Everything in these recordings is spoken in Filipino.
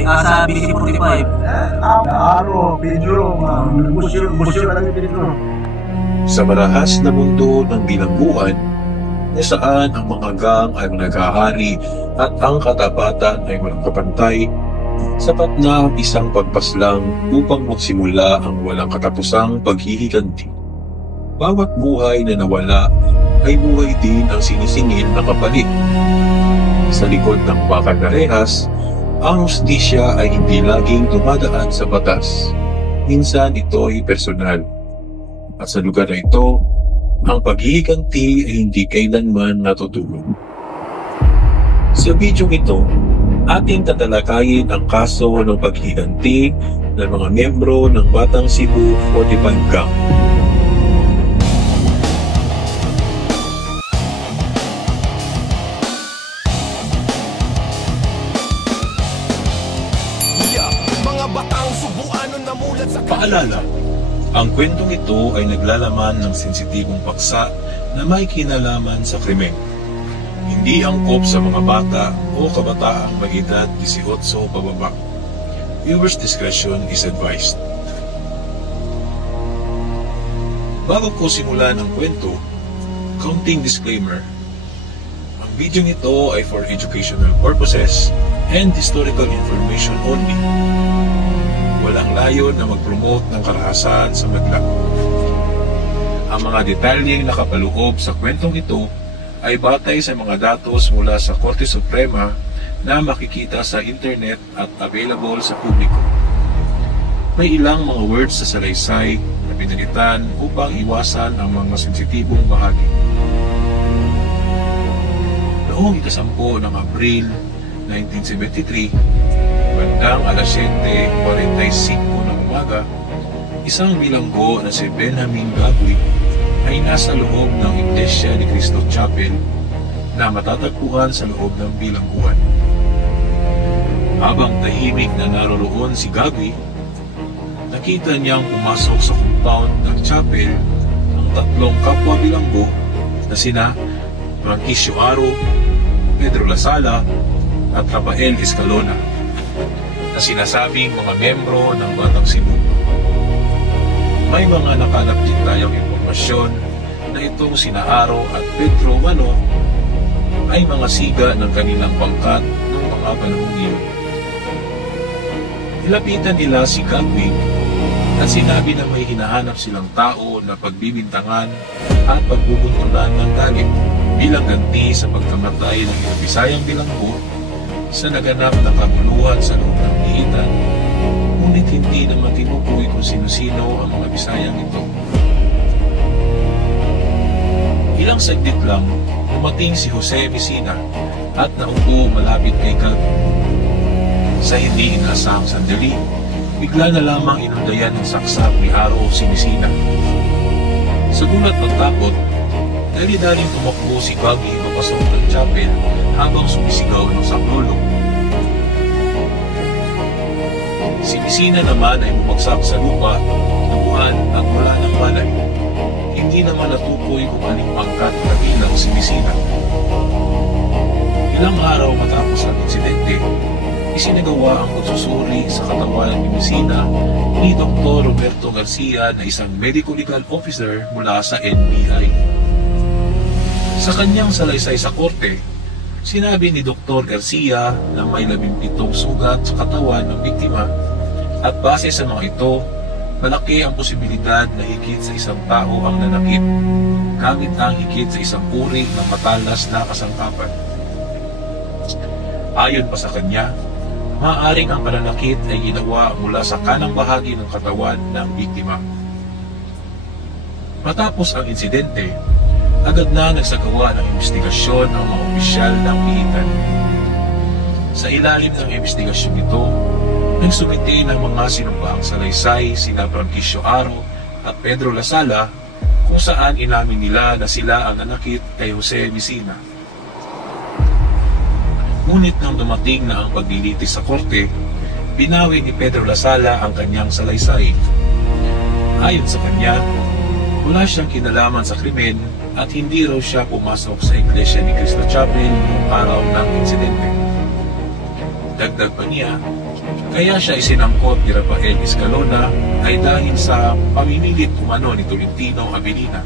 sa BC45. Araw, Pedro, busyo ka lang Pedro. Sa marahas na mundo ng bilangguan, na saan ang mga gang ay naghahari at ang katapatan ay walang kapantay, sapat na isang pagpaslang upang magsimula ang walang katapusang paghihiganti. Bawat buhay na nawala ay buhay din ang sinisingil na kapalit. Sa likod ng bakal na rehas, ang hustisya ay hindi laging dumadaan sa batas. Minsan ito ay personal. At sa lugar na ito, ang paghihiganti ay hindi kailanman natutulog. Sa video ito, ating tatalakayin ang kaso ng paghihiganti ng mga miyembro ng Batang Cebu 45 Gang. Paalala, ang kwentong ito ay naglalaman ng sensitibong paksa na may kinalaman sa krimen. Hindi angkop sa mga bata o kabataang may edad 18 pababa. Viewers' discretion is advised. Bago ko simulan ang kwento, counting disclaimer. Ang video ito ay for educational purposes and historical information only. Walang layon na mag-promote ng karahasan sa madla. Ang mga detalyeng nakapaloob sa kwentong ito ay batay sa mga datos mula sa Korte Suprema na makikita sa internet at available sa publiko. May ilang mga words sa salaysay na pinalitan upang iwasan ang mga sensitibong bahagi. Noong 10 ng Abril 1973, bandang alas 7:45 ng umaga, isang bilanggo na si Benjamin Gagui ay nasa loob ng Iglesia ni Cristo Chapel na matatagpuan sa loob ng bilangguan. Habang tahimik na naroroon si Gagui, nakita niyang pumasok sa compound ng chapel ang 3 kapwa bilanggo na sina Francisco Aro, Pedro Lasala at Rafael Escalona, na sinasabing mga membro ng Batang Cebu. May mga nakalap din tayong impormasyon na itong sina Aro at Pedro Mano ay mga siga ng kanilang pangkat noong mga panahong iyon. Nilapitan nila si Gagui at sinabi na may hinahanap silang tao na pagbibintangan at pagbubunulan ng galit bilang ganti sa pagkamatay ng ilang Bisayang bilanggo sa naganap na kaguluhan sa loob ng lihitan, ngunit hindi naman tinukoy kung sino-sino ang mga Bisayang ito. Ilang saglit lang, umating si Jose Messina at naupo malapit kay Gagui. Sa hindi inaasahang sandali, bigla na lamang inundayan ng saksak ni Aro si Messina. Sa gulat ng takot, dali-daling tumakbo si Gagui papasok ng chapel habang sumisigaw ng saklolo. Si Messina naman ay bumagsak sa lupa, nabuhan at wala ng malay. Hindi naman natukoy kung anong pangkat kabilang si Messina. Ilang araw matapos ang insidente, isinagawa ang pagsusuri sa katawan ni Messina ni Dr. Roberto Garcia na isang medical legal officer mula sa NBI. Sa kanyang salaysay sa korte, sinabi ni Dr. Garcia na may 17 sugat sa katawan ng biktima at base sa mga ito, malaki ang posibilidad na higit sa isang tao ang nanakit, gamit ang higit sa isang uri ng matalas na kasangkapan. Ayon pa sa kanya, maaaring ang pananakit ay ginawa mula sa kanang bahagi ng katawan ng biktima. Matapos ang insidente, agad na nagsagawa ng investigasyon ang mga opisyal ng pihitan. Sa ilalim ng investigasyon ito, nagsumite ng mga sinumpaang salaysay sina Francisco Aro at Pedro Lasala kung saan inamin nila na sila ang nanakit kay Jose Messina. Ngunit nang dumating na ang paglilitis sa korte, binawi ni Pedro Lasala ang kanyang salaysay. Ayon sa kanya, wala siyang kinalaman sa krimen at hindi raw siya pumasok sa Iglesia ni Cristo Chapel noong araw ng insidente. Dagdag pa niya, Kaya siya isinangkot ni Rafael Escalona ay dahil sa pamimilit umano ni Tolentino Abilina.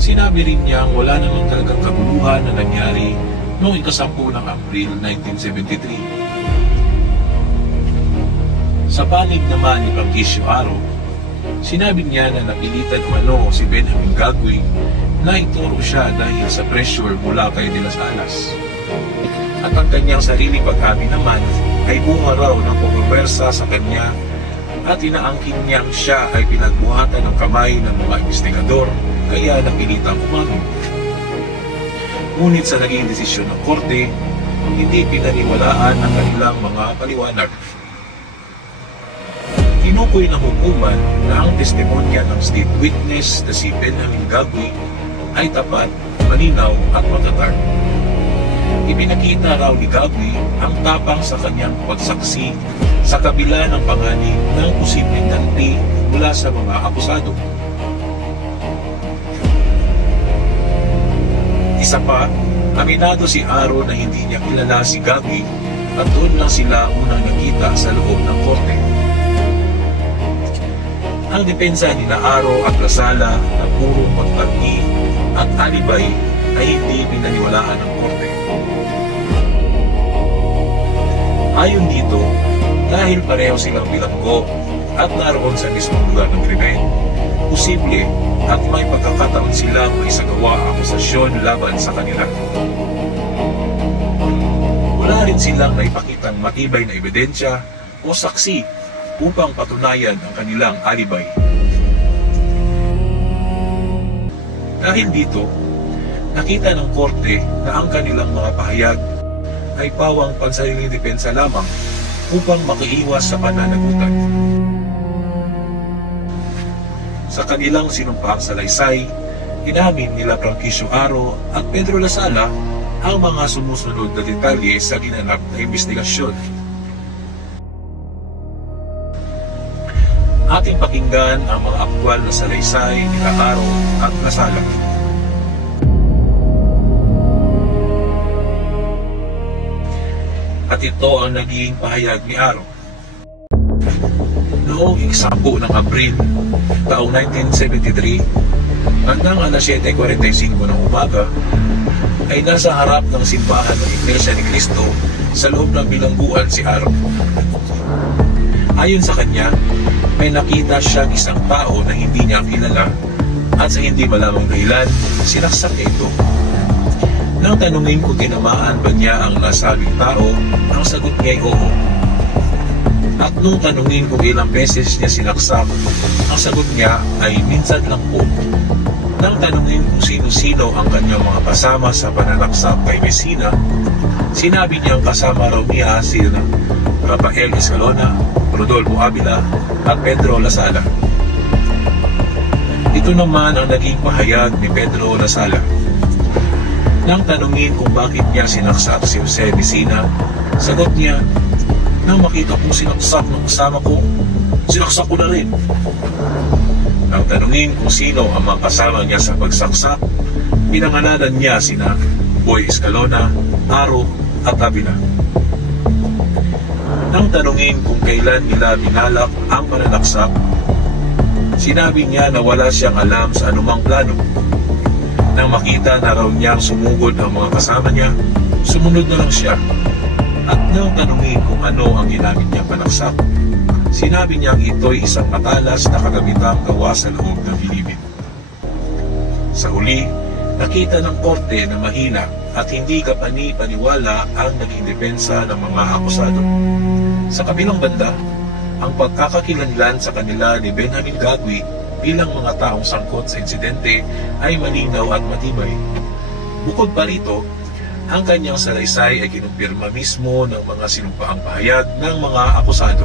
Sinabi rin niyang wala namang talagang kaguluhan na nangyari noong 10 ng Abril 1973. Sa panig naman ni Francisco Aro, sinabi niya na napilitan umano si Benjamin Gagui na ituro siya dahil sa pressure mula kay De Las Alas. At ang kanyang sariling pag-amin naman ay bunga raw ng kontrobersa sa kanya at inaangkin niyang siya ay pinagbuhatan ng kamay ng mga investigador kaya napilitang umamin. Ngunit sa naging desisyon ng korte, hindi pinaniwalaan ang kanilang mga paliwanag. Tinukoy ng hukuman na ang testimonya ng state witness na si Benjamin Gagui ay tapat, malinaw at matatag. Ipinakita raw ni Gagui ang tapang sa kanyang pagsaksi sa kabila ng panganib ng posibleng ganti mula sa mga akusado. Isa pa, aminado si Aro na hindi niya kilala si Gagui at doon lang sila unang nakita sa loob ng korte. Ang depensa ni Aro at Lasala na puro pagtangi at alibay ay hindi pinaniwalaan ng korte. Ayon dito, dahil pareho silang bilanggo at naroon sa mismong lugar ng krimen, posible at may pagkakataon silang maisagawa ang akusasyon laban sa kanila. Wala rin silang naipakitang matibay na ebidensya o saksi upang patunayan ang kanilang alibay. Dahil dito, nakita ng korte na ang kanilang mga pahayag ay pawang pansariling depensa lamang upang makaiwas sa pananagutan. Sa kanilang sinumpahang salaysay, inamin nila Francisco Aro at Pedro Lasala ang mga sumusunod na detalye sa ginanap na investigasyon. Ating pakinggan ang mga aktwal na salaysay ni Aro at Lasala. At ito ang naging pahayag ni Aro. Noong 10 ng Abril, taong 1973, hanggang alas 7:45 ng umaga, ay nasa harap ng simbahan ng Iglesia ni Cristo sa loob ng bilangguan si Aro. Ayon sa kanya, may nakita siyang isang tao na hindi niya kilala at sa hindi malamang dahilan, sinaksak niya ito. Nang tanungin kung tinamaan ba niya ang nasabing tao, ang sagot niya ay oo. At nung tanungin kung ilang beses niya sinaksak, ang sagot niya ay minsan lang po. Nang tanungin kung sino-sino ang kanyang mga kasama sa pananaksak kay Messina, sinabi niyang kasama raw niya si Rafael Escalona, Rodolfo Avila at Pedro Lasala. Ito naman ang naging pahayag ni Pedro Lasala. Nang tanungin kung bakit niya sinaksak si Jose Messina, sagot niya, nang makita kong sinaksak ng kasama ko, sinaksak ko na rin. Nang tanungin kung sino ang mga kasama niya sa pagsaksak, pinangalanan niya sina Boy Escalona, Aro at Avila. Nang tanungin kung kailan nila binalak ang pananaksak, sinabi niya na wala siyang alam sa anumang plano. Nang makita na raw niyang sumugod ang mga kasama niya, sumunod na lang siya. At nang tanungin kung ano ang ginamit niyang panaksak, sinabi niyang ito'y isang matalas na kagamitang gawa sa loob ng bilibid. Sa huli, nakita ng korte na mahina at hindi kapani-paniwala ang naging depensa ng mga akusado. Sa kabilang banda, ang pagkakakilanlan sa kanila ni Benjamin Gagui bilang mga taong sangkot sa insidente ay malinaw at matibay. Bukod pa rito, ang kanyang salaysay ay kinumpirma mismo ng mga sinumpaang pahayag ng mga akusado.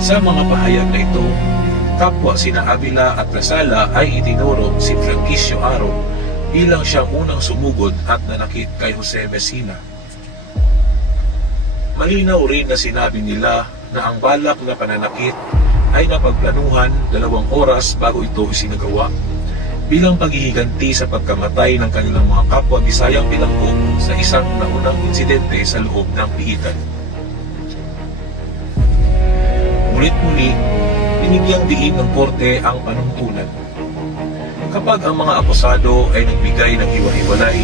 Sa mga pahayag na ito, kapwa sina Avila at Lasala ay itinuro si Francisco Aro bilang siyang unang sumugod at nanakit kay Jose Messina. Malinaw rin na sinabi nila na ang balak na pananakit ay napagplanuhan 2 oras bago ito isinagawa bilang paghihiganti sa pagkamatay ng kanilang mga kapwa Bisayang bilanggo sa isang naunang insidente sa loob ng pihitan. Ngunit-muli, binigyang diin ng korte ang panuntunan. Kapag ang mga akusado ay nagbigay ng hiwa-hiwalay,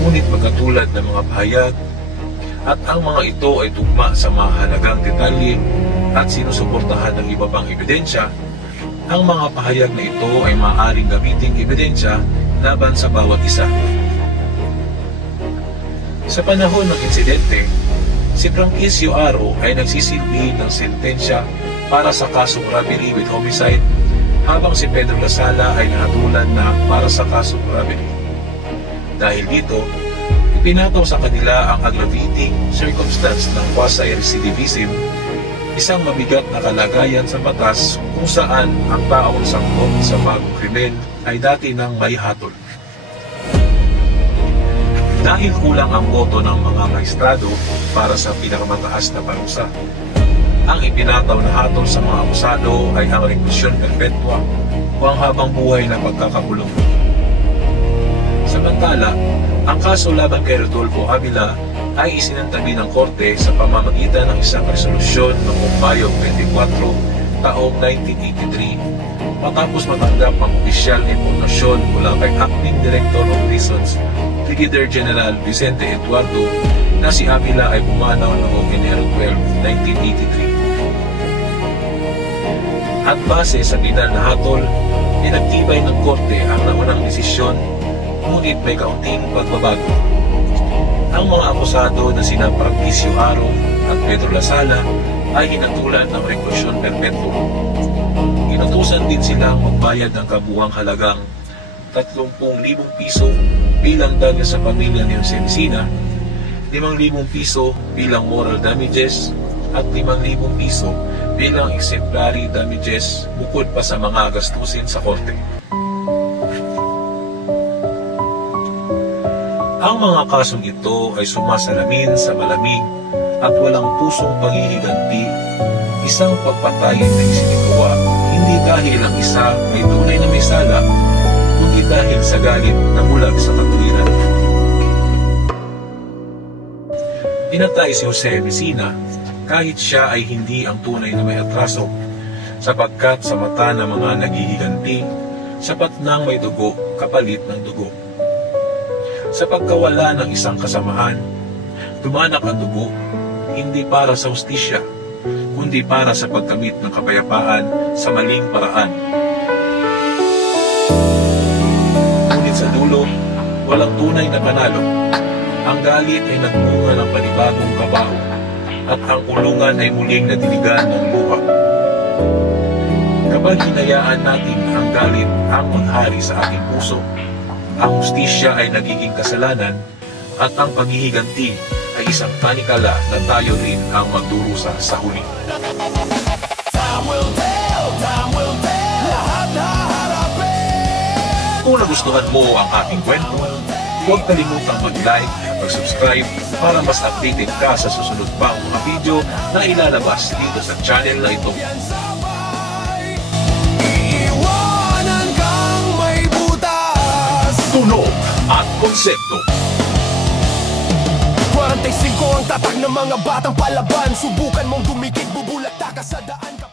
ngunit magkatulad ng mga pahayag, at ang mga ito ay tugma sa mahalagang detalye at sinusuportahan ng iba pang ebidensya, ang mga pahayag na ito ay maaaring gamiting ebidensya laban sa bawat isa. Sa panahon ng insidente, si Francisco Aro ay nagsisilbi ng sentensya para sa kasong robbery with homicide, habang si Pedro Lasala ay nahatulan na para sa kasong robbery. Dahil dito, ipinataw sa kanila ang aggravating circumstance ng quasi-recidivism, isang mabigat na kalagayan sa batas kung saan ang taong sangkot sa bagong krimen ay dati nang may hatol. Dahil kulang ang boto ng mga maestrado para sa pinakamataas na parusa, ang ipinataw na hatol sa mga akusado ay ang reclusion perpetua o ang habang buhay na pagkakakulong. Samantala, ang kaso laban kay Rodolfo Avila ay isinantabi ng korte sa pamamagitan ng isang resolusyon noong Mayo 24, taong 1983, matapos matanggap ang opisyal na impormasyon mula kay Acting Director of Prisons, Brigadier General Vicente Eduardo, na si Avila ay pumanaw noong Enero 12, 1983. At base sa pinal na hatol, pinagtibay ng korte ang naunang desisyon, ngunit may kaunting pagbabago. Ang mga akusado na sina Francisco Aro at Pedro Lasala ay hinatulan ng reclusion perpetuo. Inutusan din silang magbayad ng kabuuang halagang 30,000 piso bilang dagya sa pamilya ni Jose Messina, 5,000 piso bilang moral damages at 5,000 piso bilang exemplary damages bukod pa sa mga gastusin sa korte. Ang mga kasong ito ay sumasalamin sa malamig at walang pusong paghihiganti, isang pagpatay na isinagawa hindi dahil ang isa ay tunay na may sala, kundi dahil sa galit na bulag sa katuwiran. Pinatay si Jose Messina kahit siya ay hindi ang tunay na may atraso, sapagkat sa mata ng mga naghihiganti, sapat nang may dugo kapalit ng dugo. Sa pagkawala ng isang kasamahan, dumanak ang dugo, hindi para sa hustisya, kundi para sa pagkamit ng kapayapaan sa maling paraan. Ngunit sa dulo, walang tunay na panalo. Ang galit ay nagbunga ng panibagong kabaho, at ang kulungan ay muling nadiligan ng luha. Kapag hinayaan natin ang galit ang maghari sa ating puso, ang hustisya ay nagiging kasalanan at ang paghihiganti ay isang tanikala na tayo rin ang magdurusa sa huli. Kung nagustuhan mo ang ating kwento, huwag kalimutang mag-like at mag-subscribe para mas updated ka sa susunod pang mga video na ilalabas dito sa channel na ito. Tunog at konsepto. 45 ang tatak ng mga batang palaban. Subukan mong dumikit, bubulagta ka sa daan.